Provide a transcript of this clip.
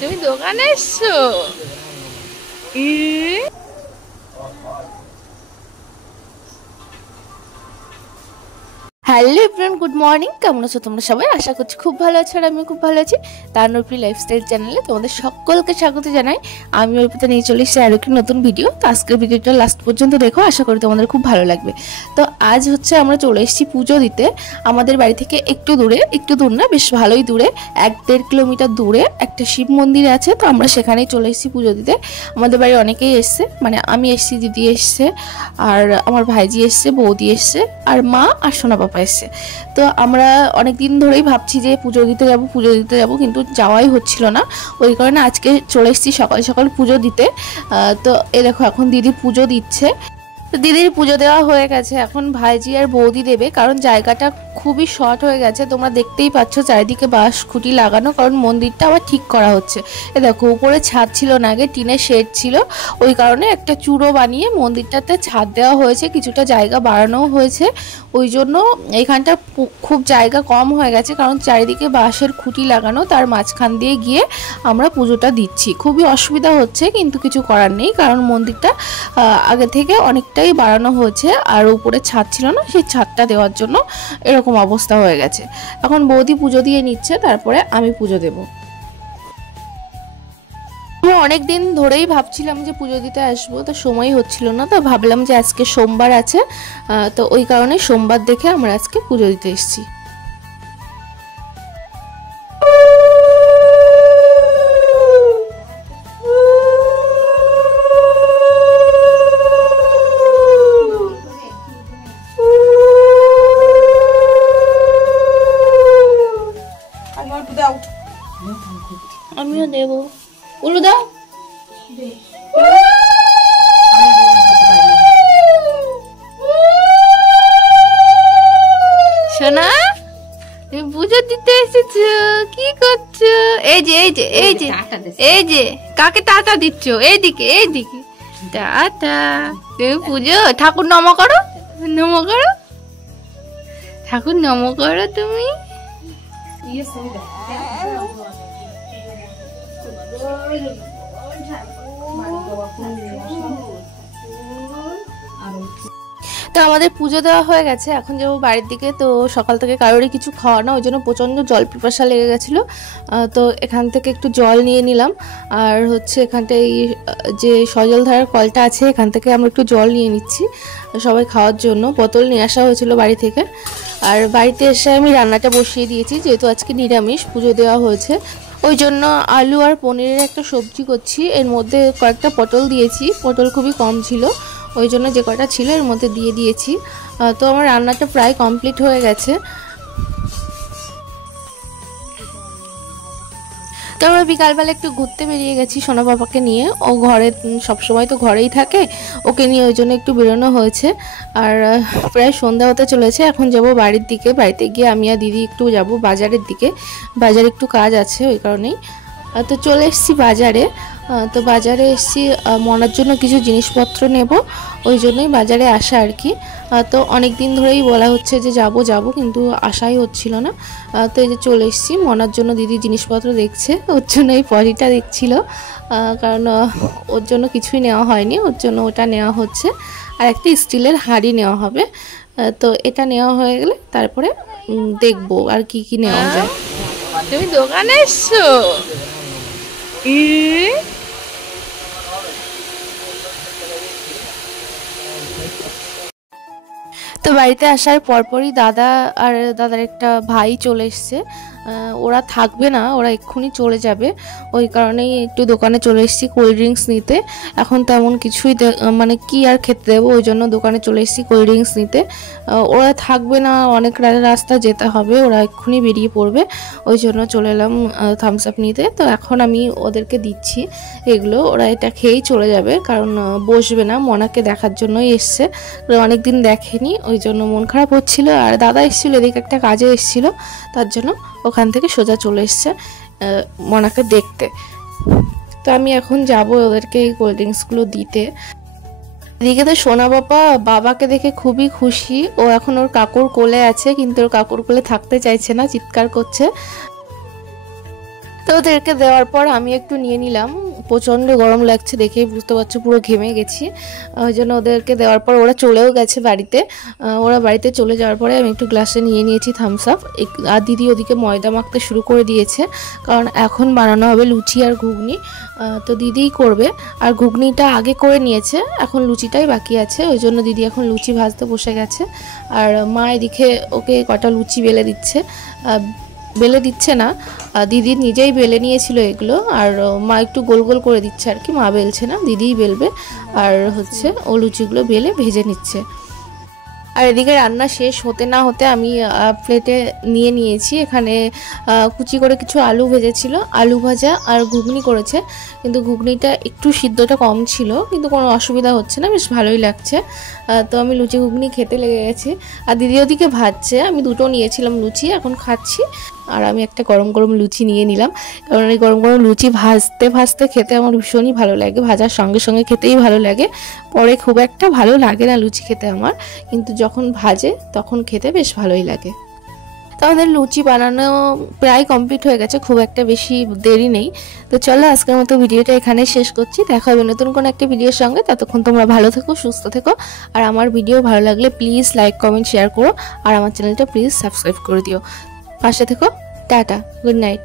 তুমি দোকানে এসছো? Hello everyone, good morning. কেমন আছো তোমরা সবাই? আশা করছি খুব ভালো আছো আর আমিও খুব ভালো আছি। তানুরপ্রি লাইফস্টাইল চ্যানেলে তোমাদের সকলকে স্বাগত জানাই। আমি অর্পিতা নিয়ে চলে এসেছি আর একটি নতুন ভিডিও। তো আজকের ভিডিওটা লাস্ট পর্যন্ত দেখো, আশা করি তোমাদের খুব ভালো লাগবে। তো আজ হচ্ছে আমরা চলে এসেছি পুজো দিতে। আমাদের বাড়ি থেকে একটু দূরে, একটু দূর না, বেশ ভালোই দূরে, 1-1.5 কিলোমিটার দূরে একটা শিব মন্দির আছে। তো আমরা সেখানেই চলে এসেছি পুজো দিতে। আমাদের বাড়ি অনেকেই এসছে, মানে আমি এসেছি, দিদি এসছে, আর আমার ভাইজি এসছে, বৌদি এসছে, আর মা আর সোনা বাবা এসছে। তো আমরা অনেক দিন ধরেই ভাবছি যে পুজো দিতে যাব, কিন্তু যাওয়াই হচ্ছিল না। ওই কারণে আজকে চলে এসেছি সকাল সকাল পুজো দিতে। তো এ দেখো, এখন দিদি পুজো দিচ্ছে। তো দিদির পুজো দেওয়া হয়ে গেছে, এখন ভাইজি আর বৌদি দেবে, কারণ জায়গাটা খুবই শর্ট হয়ে গেছে। তোমরা দেখতেই পাচ্ছ চারিদিকে বাঁশ খুঁটি লাগানো, কারণ মন্দিরটা আবার ঠিক করা হচ্ছে। এ দেখো, উপরে ছাদ ছিল না, আগে টিনের শেড ছিল, ওই কারণে একটা চূড়ো বানিয়ে মন্দিরটাতে ছাদ দেওয়া হয়েছে, কিছুটা জায়গা বাড়ানোও হয়েছে। ওই জন্য এইখানটা খুব জায়গা কম হয়ে গেছে, কারণ চারিদিকে বাঁশের খুঁটি লাগানো, তার মাঝখান দিয়ে গিয়ে আমরা পুজোটা দিচ্ছি। খুবই অসুবিধা হচ্ছে, কিন্তু কিছু করার নেই, কারণ মন্দিরটা আগে থেকে অনেকটাই বাড়ানো হয়েছে, আর উপরে ছাদ ছিল না, সেই ছাদটা দেওয়ার জন্য এরকম অবস্থা হয়ে গেছে। এখন বৌদি পুজো দিয়ে নিচ্ছে, তারপরে আমি পুজো দেব। অনেক দিন ধরেই ভাবছিলাম যে পুজো দিতে আসবো, তো সময় হচ্ছিল না, তো ভাবলাম যে আজকে সোমবার আছে, তো ওই কারণে সোমবার দেখে আমরা আজকে পুজো দিতে এসেছি। আমিও দেব, উলু দাও। সোনা, তুমি পুজো দিতে এসেছো, কি করছো? এই যে এই যে এই যে এই যে কাকে টাটা দিচ্ছ? এইদিকে এইদিকে টাটা। তুমি পুজো, ঠাকুর নম করো, নম করো, ঠাকুর নম করো তুমি। তো আমাদের পুজো দেওয়া হয়ে গেছে, এখন যাবো বাড়ির দিকে। তো সকাল থেকে কারোরই কিছু খাওয়া না, ওই জন্য প্রচণ্ড জল পিপাসা লেগে গেছিলো। তো এখান থেকে একটু জল নিয়ে নিলাম, আর হচ্ছে এখানটায় যে সজলধারার কলটা আছে, এখান থেকে আমরা একটু জল নিয়ে নিচ্ছি সবাই খাওয়ার জন্য। বোতল নিয়ে আসা হয়েছিল বাড়ি থেকে। আর বাড়িতে এসে আমি রান্নাটা বসিয়ে দিয়েছি, যেহেতু আজকে নিরামিষ পুজো দেওয়া হয়েছে, ওই জন্য আলু আর পনিরের একটা সবজি করছি। এর মধ্যে কয়েকটা পটল দিয়েছি, পটল খুবই কম ছিল, ওই জন্য যে কটা ছিল এর মধ্যে দিয়ে দিয়েছি। তো আমার রান্নাটা প্রায় কমপ্লিট হয়ে গেছে। তো আমরা বিকালবেলা একটু ঘুরতে বেরিয়ে গেছি সোনা বাবাকে নিয়ে। ও ঘরে সবসময় তো ঘরেই থাকে, ওকে নিয়ে ওই জন্য একটু বেরোনো হয়েছে। আর প্রায় সন্ধ্যা হতে চলেছে, এখন যাব বাড়ির দিকে। বাড়িতে গিয়ে আমি আর দিদি একটু যাব বাজারের দিকে, বাজারে একটু কাজ আছে, ওই কারণেই। তো চলে এসেছি বাজারে। তো বাজারে এসেছি মনার জন্য কিছু জিনিসপত্র নেব, ওই জন্যই বাজারে আসা আর কি। তো অনেক দিন ধরেই বলা হচ্ছে যে যাব, কিন্তু আশাই হচ্ছিল না। তো এই যে চলে এসেছি মনার জন্য। দিদি জিনিসপত্র দেখছে, ওর জন্য এই পলিটা দেখছিল, কারণ ওর জন্য কিছুই নেওয়া হয়নি, ওর জন্য ওটা নেওয়া হচ্ছে। আর একটা স্টিলের হাঁড়ি নেওয়া হবে। তো এটা নেওয়া হয়ে গেলে তারপরে দেখবো আর কি কি নেওয়া যায়। তুমি দোকানে এসছো? তো বাড়িতে আসার পরপরই দাদা আর দাদার একটা ভাই চলে এসছে। ওরা থাকবে না, ওরা এক্ষুনি চলে যাবে, ওই কারণেই একটু দোকানে চলে এসেছি কোল্ড ড্রিঙ্কস নিতে। এখন তেমন কিছুই মানে কি আর খেতে দেবো, ওই জন্য দোকানে চলে এসেছি কোল্ড ড্রিঙ্কস নিতে। ওরা থাকবে না, অনেক রাস্তা যেতে হবে, ওরা এক্ষুনি বেরিয়ে পড়বে, ওই জন্য চলে এলাম থামস আপ নিতে। তো এখন আমি ওদেরকে দিচ্ছি এগুলো, ওরা এটা খেয়েই চলে যাবে, কারণ বসবে না, মনাকে দেখার জন্যই এসছে, অনেক দিন দেখেনি, ওই জন্য মন খারাপ হচ্ছিল। আর দাদা এসেছিলো এদিকে একটা কাজে এসেছিলো, তার জন্য ওখান থেকে সোজা চলে এসছে মনাকে দেখতে। তো আমি এখন যাব ওদেরকে এই কোল্ড ড্রিঙ্কসগুলো দিতে। এদিকে তো সোনা বাবাকে দেখে খুবই খুশি, ও এখন ওর কাকুর কোলে আছে, কিন্তু ওর কাকুর কোলে থাকতে চাইছে না, চিৎকার করছে। তো ওদেরকে দেওয়ার পর আমি একটু নিয়ে নিলাম। প্রচণ্ড গরম লাগছে, দেখেই বুঝতে পারছো পুরো ঘেমে গেছি। ওই জন্য ওদেরকে দেওয়ার পর ওরা চলেও গেছে বাড়িতে। ওরা বাড়িতে চলে যাওয়ার পরে আমি একটু গ্লাসে নিয়ে নিয়েছি থামস আপ। আর দিদি ওদিকে ময়দা মাখতে শুরু করে দিয়েছে, কারণ এখন বানানো হবে লুচি আর ঘুগনি। তো দিদিই করবে, আর ঘুগনিটা আগে করে নিয়েছে, এখন লুচিটাই বাকি আছে। ওই জন্য দিদি এখন লুচি ভাজতে বসে গেছে। আর মা এদিকে ওকে কটা লুচি বেলে দিচ্ছে। বেলে দিচ্ছে না, দিদি নিজেই বেলে নিয়েছিল এগুলো। আর মা একটু গোল গোল করে দিচ্ছে আর কি, মা বেলছে না, দিদিই বেলবে। আর হচ্ছে ও লুচিগুলো বেলে ভেজে নিচ্ছে। আর এদিকে রান্না শেষ হতে না হতে আমি প্লেটে নিয়ে নিয়েছি। এখানে কুচি করে কিছু আলু ভেজেছিল, আলু ভাজা আর ঘুগনি করেছে। কিন্তু ঘুগনিটা একটু সিদ্ধটা কম ছিল, কিন্তু কোনো অসুবিধা হচ্ছে না, বেশ ভালোই লাগছে। তো আমি লুচি ঘুগনি খেতে লেগে গেছি। আর দিদি ওদিকে ভাজছে, আমি দুটো নিয়েছিলাম লুচি, এখন খাচ্ছি। আর আমি একটা গরম গরম লুচি নিয়ে নিলাম, কারণ এই গরম গরম লুচি ভাজতে ভাজতে খেতে আমার ভীষণই ভালো লাগে। ভাজার সঙ্গে সঙ্গে খেতেই ভালো লাগে, পরে খুব একটা ভালো লাগে না লুচি খেতে আমার, কিন্তু যখন ভাজে তখন খেতে বেশ ভালোই লাগে। তো আমাদের লুচি বানানো প্রায় কমপ্লিট হয়ে গেছে, খুব একটা বেশি দেরি নেই। তো চলো আজকের মতো ভিডিওটা এখানে শেষ করছি। দেখা হবে নতুন কোনো একটা ভিডিওর সঙ্গে। ততক্ষণ তোমরা ভালো থেকো, সুস্থ থেকো। আর আমার ভিডিও ভালো লাগলে প্লিজ লাইক কমেন্ট শেয়ার করো, আর আমার চ্যানেলটা প্লিজ সাবস্ক্রাইব করে দিও। পাশে থেকো। Tata, good night.